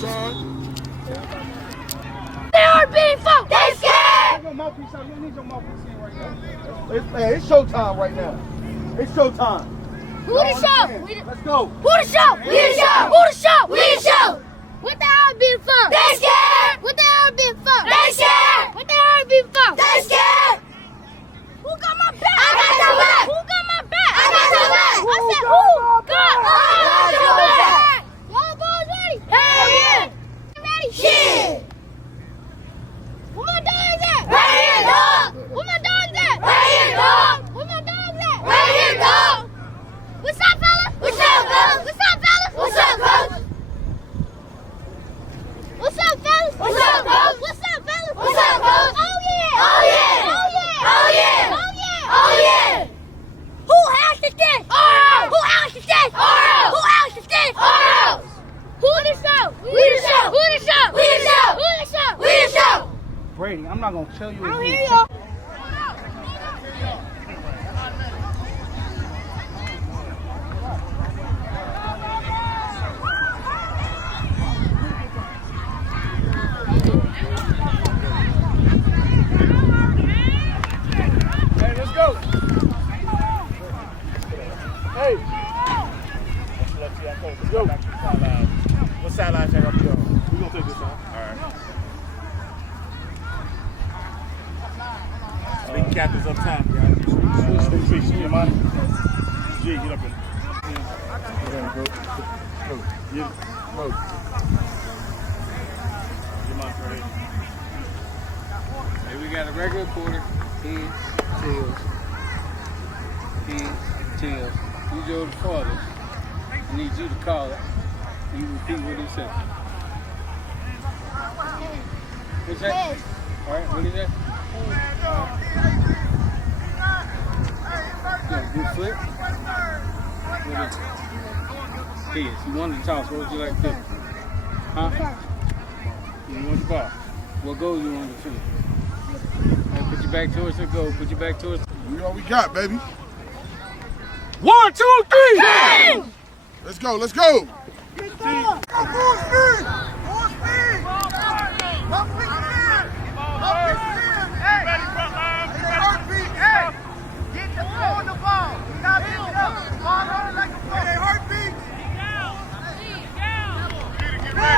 They are being fucked. They scared. You need your mouthpiece in right now. It's showtime right now. It's showtime. Who the show? Let's go. Who the show? We the show. Who the show? We the show. What the hell being fucked? They scared. What the hell being fucked? They scared. What the hell being fucked? They scared. Who got my back? I got your back. Who got my back? I got your back. I said who got your back? Y'all boys ready? Hell yeah. Ready? Shit. Where my dogs at? Right here, dog. Where my dogs at? Right here, dog. Where my dogs at? Right here, dog. What's up, fellas? What's up, fellas? What's up, fellas? What's up, fellas? What's up, fellas? What's up, fellas? What's up, fellas? What's up, fellas? Oh yeah! Oh yeah! Oh yeah! Oh yeah! Oh yeah! Oh yeah! Who has the stick? Who has the stick? Who has the stick? Who the show? We the show. Who the show? We the show. Who the show? We the show. Brady, I'm not gonna tell you. I don't hear y'all. Hey, let's go. Hey. Let's go. What sideline check up you on? We're gonna take this on. All right. Big captains up top, guys. Switch, your money. G, get up in. Go. Get it. Go. Your money right here. Hey, we got a regular quarter. Heads, tails. Heads, tails. You go to the father. I need you to call it. You repeat what he said. What's that? All right, what is that? Good flip. What is it? Heads. You wanted to toss. What would you like to do? Huh? You want the ball. What goal you want to shoot? Hey, put your back towards the goal. Put your back towards. We all we got, baby. 1, 2, 3. Hey! Let's go, let's go. Full speed. Full speed. Full speed. Up speed. Hey. Heartbeat. Hey. Get the ball on the ball. Stop picking up. Ball running like a ball. Hey, heartbeat. Get down. Speed. Get down.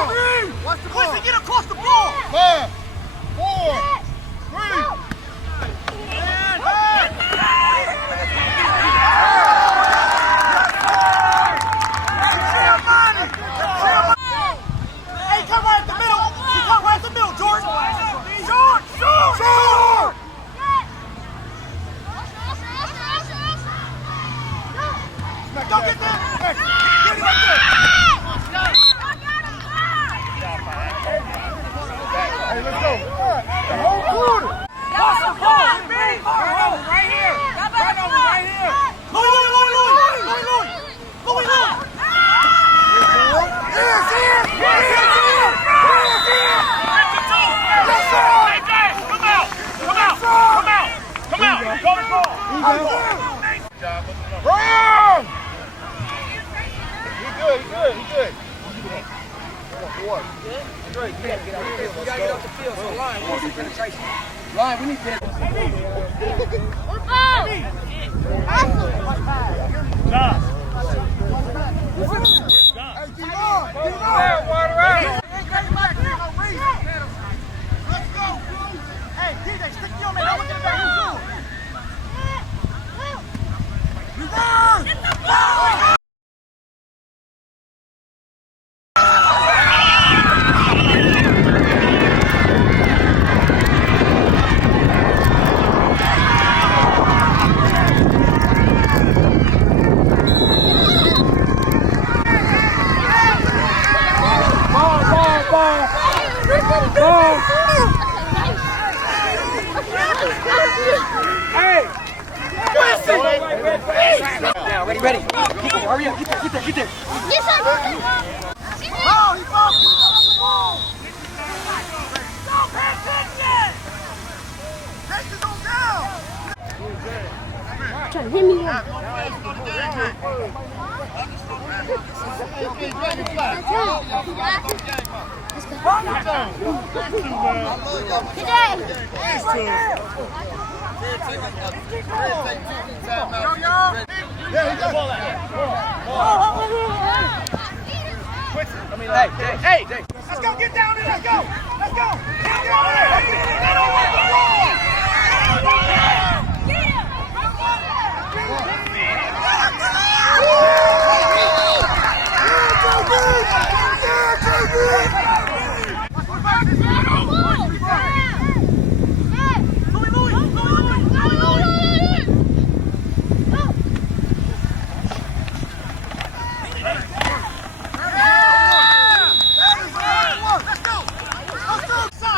Watch the ball. Quincy, get across the ball. 5, 4, 3. Hey, come right at the middle. You come right at the middle, Jordan. Short. Don't get there. Get him up there. Hey, let's go. The whole quarter. Pass the ball. Right here. Right here. Louis. Come out. Go to ball. Brown! He's good. What? Great. You gotta get off the field. You gotta get off the field. So line, we need penetration. Line, we need penetration. Josh. Hey, D-Ron. Water out. Let's go. Hey, DJ, stick your man. Look at the back. Hey! Now, ready. Get there, hurry up. Get there. Yes, sir. Oh, he falls off the ball. Don't pay attention. Take it on down. Trying to hit me one. Hey, let's go get down there. Let's go. Get down there.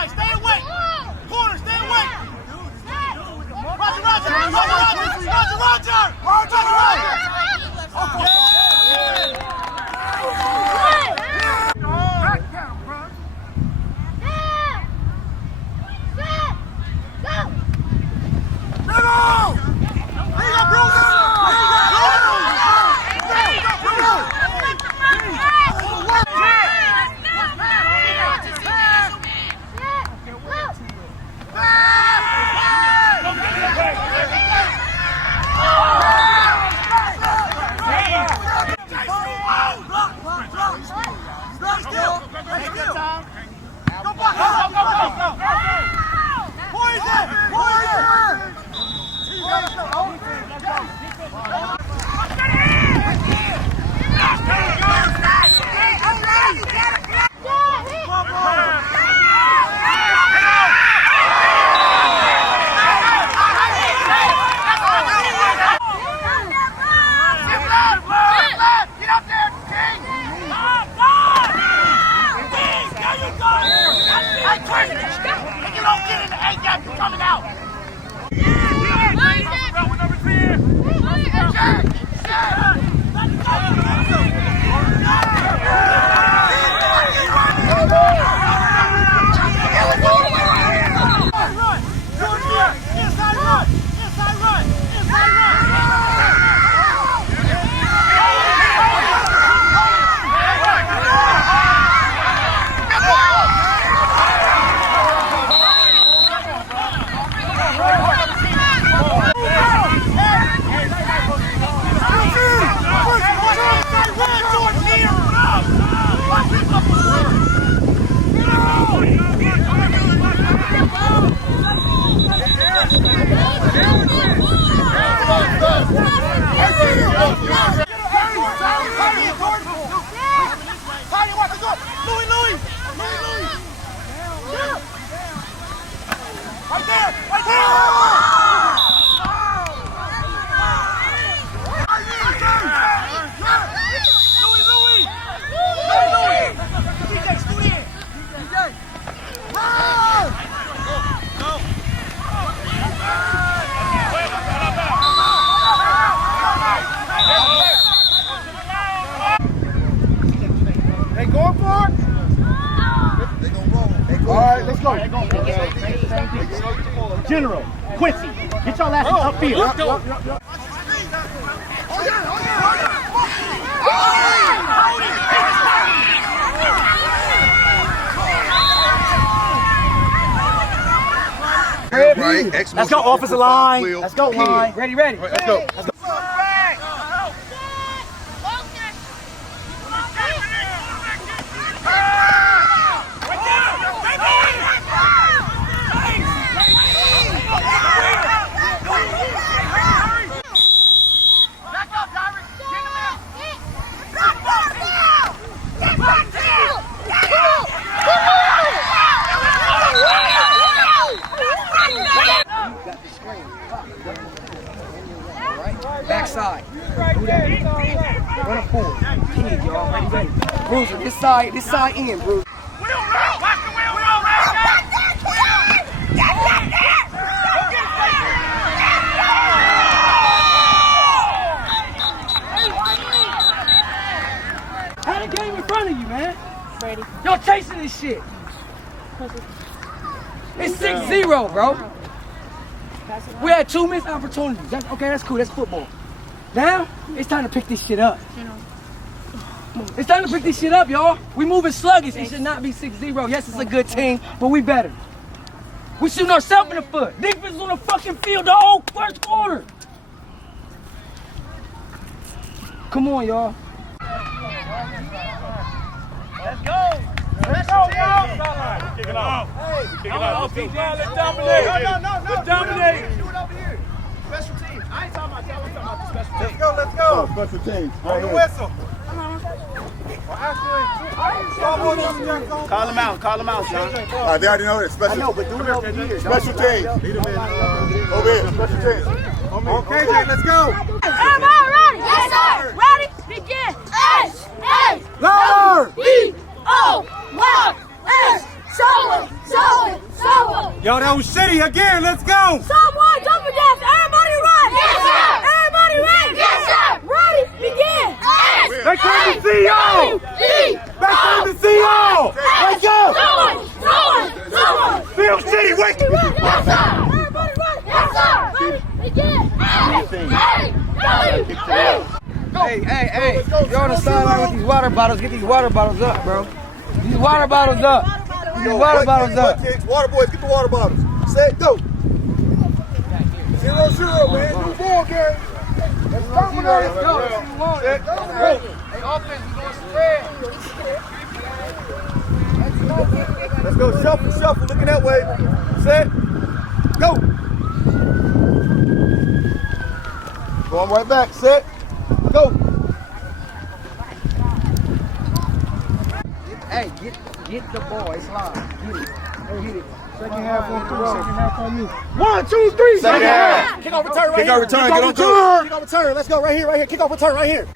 Stay away. Corner, stay away. general. Quincy, get your ass upfield. Right. Let's go, offensive line. Let's go, line. Ready. Let's go. Let's go. Backside. Do that. Run a forward. Kid, y'all. Ready. Bruiser, this side in, Bruiser. Had a game in front of you, man. Ready. Y'all chasing this shit. It's 6-0, bro. We had 2 missed opportunities. That's cool. That's football. Now, it's time to pick this shit up. It's time to pick this shit up, y'all. We moving sluggish. It should not be 6-0. Yes, it's a good team, but we better. We shooting ourselves in the foot. Defense on the fucking field the whole first quarter. Come on, y'all. Let's go, y'all. Kick it off. Let's dominate. No. Let's dominate. Do it over here. Special teams. I ain't talking about y'all. I'm talking about the special teams. Let's go. Special teams. On the whistle. Call them out, John. They already know that. Special. I know, but do it over here. Special teams. Over here. Special teams. Okay, Jay, let's go. Everybody ready? Yes, sir. Ready? Begin. Louder. S-A-W-B-O-Y-S. Sawboyz. Yo, that was shitty again. Let's go. Sawboyz, jumping jacks. Everybody ready? Yes, sir. Everybody ready? Yes, sir. Ready? Begin. They came to see y'all. They came to see y'all. Let's go. Sawboyz. Feel shitty. Wait. Yes, sir. Everybody ready? Yes, sir. Ready? Begin. Hey. You're on the sideline with these water bottles. Get these water bottles up, bro. These water bottles up. These water bottles up. Water boys, get the water bottles. Set, go. 0-0, man. New ball game. Let's dominate. Let's go. Set, go. Hey, offense, we going spread. Let's go. Shuffle. Looking that way. Set, go. Going right back. Set, go. Hey, get the ball. It's live. Get it. Second half on you. 1, 2, 3. Second half. Kick off return right here. Kick off return. Get on turn. Kick off return. Let's go right here. Kick off return right here.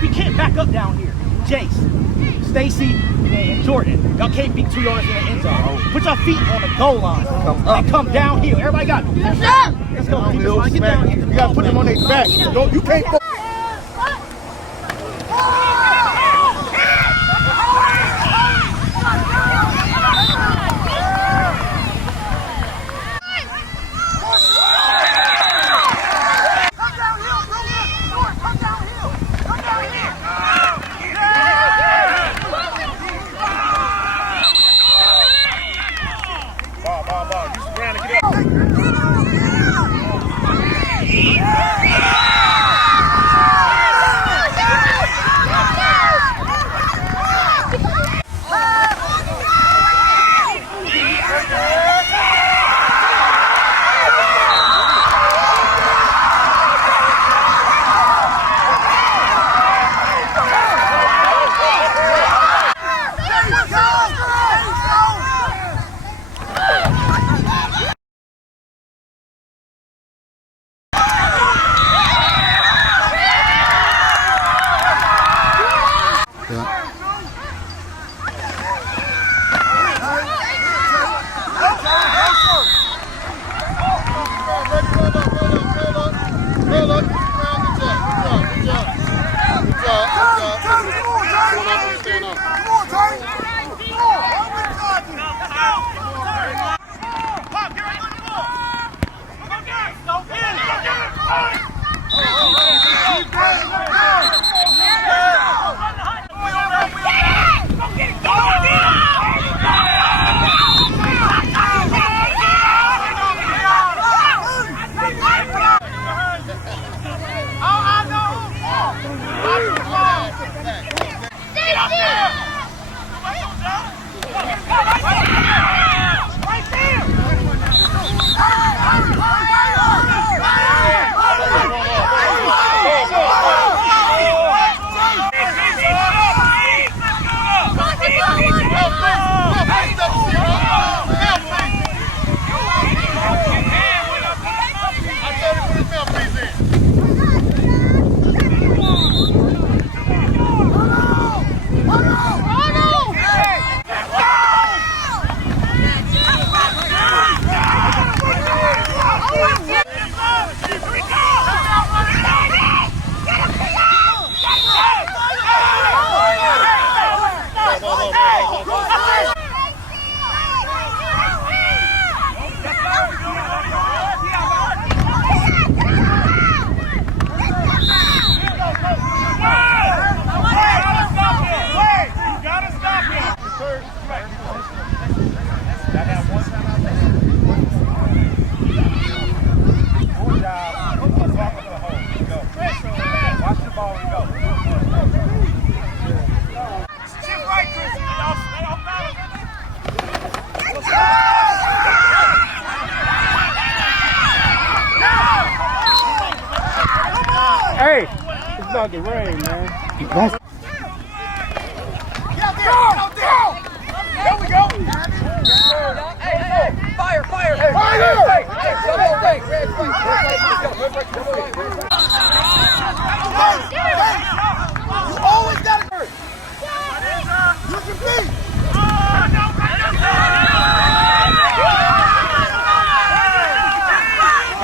We can't back up down here. Jace, Stacy, and Jordan. Y'all can't beat 2 yards in the end zone. Put your feet on the goal line and come downhill. Everybody got it. Yes, sir. Let's go. Keep it line. Get down here. You gotta put them on their back. You can't go. out the rain, man. That's There we go. Hey, fire! Fire! You always got it. You can beat.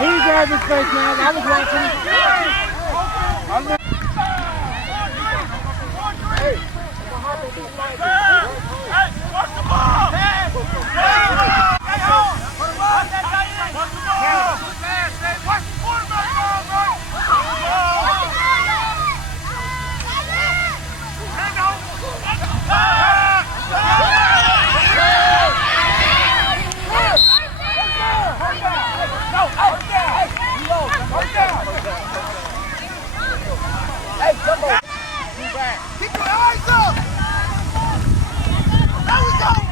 He grabbed his face, man. I was watching. Keep your eyes up. There we go.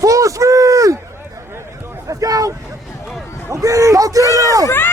Full speed! Let's go! Go get him! Go get him!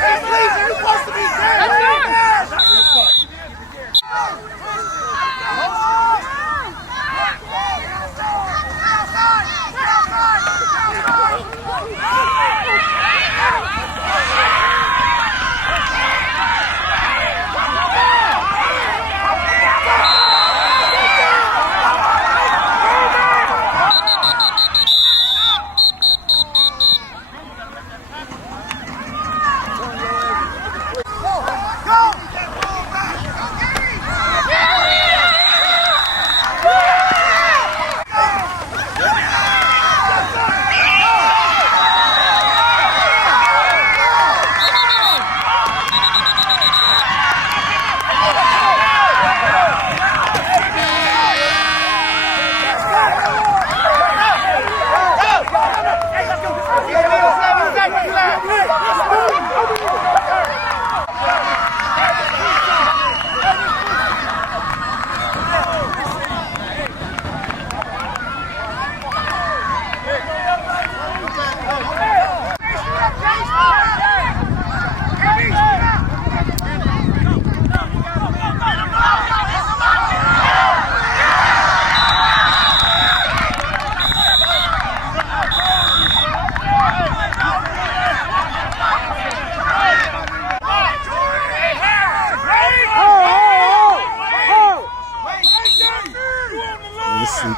That's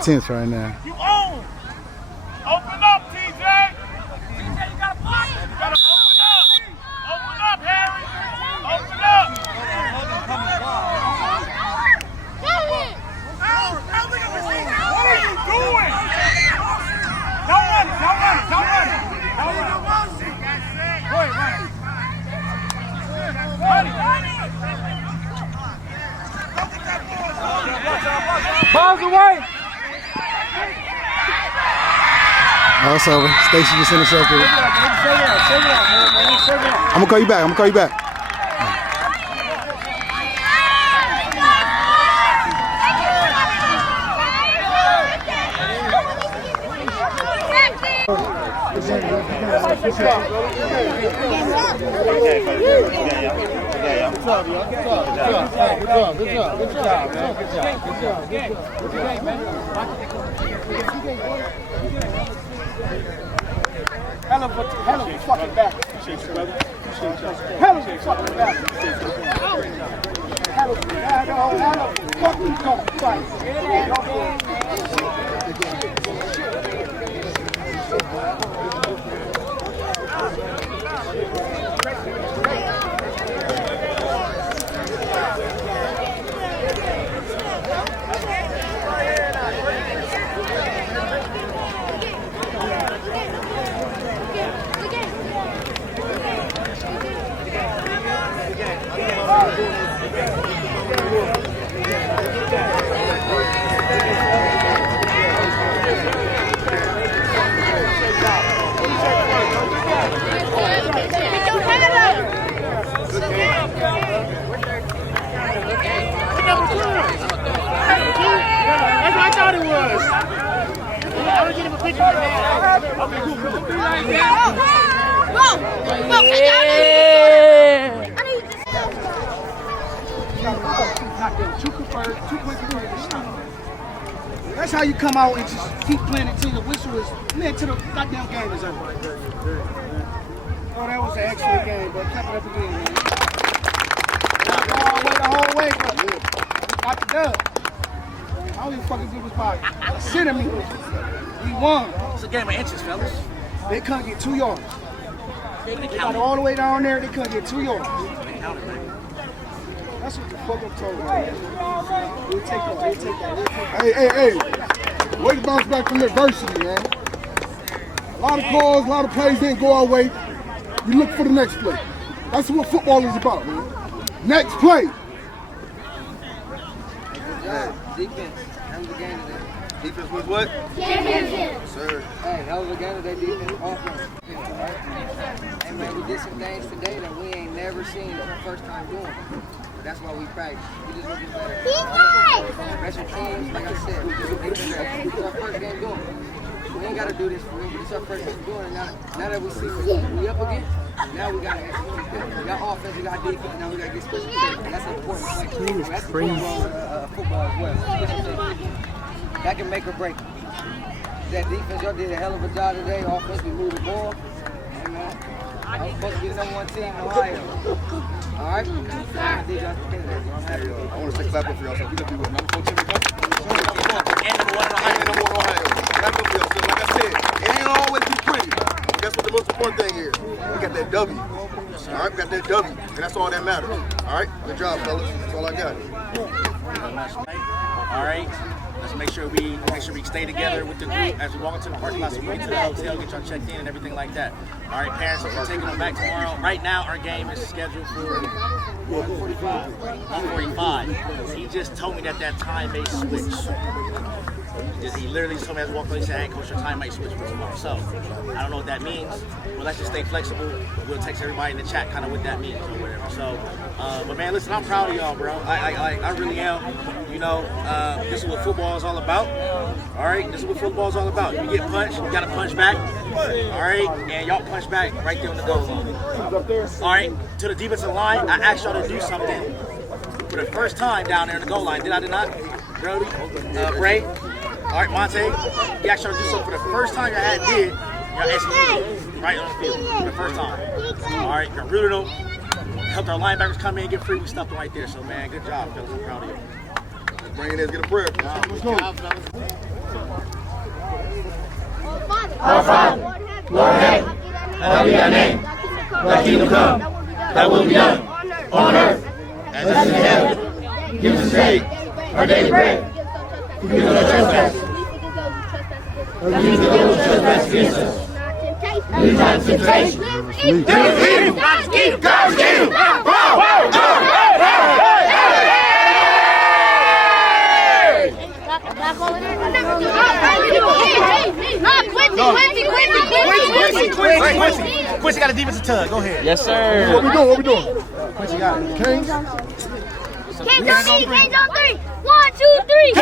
intense right now. You own. Open up, TJ. TJ, you gotta play. You gotta open up. Open up, Harry. Open up. What are you doing? Don't run it. Don't run it. Don't run it. Don't run it. Go ahead, run it. Ball's away. Oh, it's over. Stacy just sent herself to it. I'm gonna call you back. I'm gonna call you back. Hell of a fucking back. Hell of a fucking back. Hell of a fucking fight. That's what I thought it was. I want to get him a picture of that. That's how you come out and just keep playing until the whistle is, man, till the goddamn game is over. Oh, that was an excellent game, but clap it up again, man. The whole way, but got the dub. I don't even fucking give his body. Send me. We won. It's a game of inches, fellas. They couldn't get 2 yards. They got all the way down there, they couldn't get 2 yards. That's what the fuck I'm talking about. We'll take that. Hey. Way to bounce back from adversity, man. A lot of calls, a lot of plays didn't go our way. You look for the next play. That's what football is about, man. Next play. Defense. That was a game today. Defense was what? Championship. Sir. Hey, that was a game today. Defense, offense. Right? And man, we did some things today that we ain't never seen. It's our first time doing. But that's why we practice. We just want to be better. Special teams, like I said, we just want to be better. It's our first game doing it. We ain't got to do this for real, but it's our first time doing it. Now that we see what we up against, now we got to execute that. We got offense, we got defense, now we got to get special teams. That's important. Like, that's important football as well. Special teams. That can make or break. That defense, y'all did a hell of a job today. Offense, we moved the ball. Hey, man, I'm supposed to be the #1 team in Ohio. All right? I did y'all the candidates, so I'm happy. I want to say clap up for y'all. So we gonna be what, #4 team in the country? And #1 in Ohio. And #1 in Ohio. Clap up for y'all. So like I said, it ain't always be pretty. That's what the most important thing is. We got that W. All right, we got that W, and that's all that matters. All right, good job, fellas. That's all I got. All right. Let's make sure we stay together with the group as we walk into the parking lot, so we get to the hotel, get y'all checked in and everything like that. All right, parents, if you're taking them back tomorrow, right now our game is scheduled for 1:45. He just told me that time may switch. He literally just told me as I walked in, he said, hey, Coach, your time might switch for tomorrow. So, I don't know what that means, but let's just stay flexible. We'll text everybody in the chat kind of what that means or whatever. So, but man, listen, I'm proud of y'all, bro. I really am. You know, this is what football is all about. All right, this is what football is all about. You get punched, you got to punch back. All right, and y'all punch back right there on the goal line. All right, to the defensive line, I asked y'all to do something for the first time down there in the goal line. Did I? Did not? Brody, Bray. All right, Monte, you asked y'all to do something for the first time y'all did. Y'all executed right on the field for the first time. All right, got rooted them, helped our linebackers come in, get free. We stuffed them right there. So, man, good job, fellas. I'm proud of you. Bring it in, get a prayer. Let's go. Our Father, Lord heaven, hallowed be thy name. Thy kingdom come, thy will be done, on earth as it is in heaven. Give us this day our daily bread. Forgive us our trespasses. Forgive those who trespass against us. Lead us not into temptation. God's kingdom. God's kingdom. Quincy got a defensive tug. Go ahead. Yes, sir. What we doing? Quincy got it. Kings? Canes on 3. 1, 2, 3.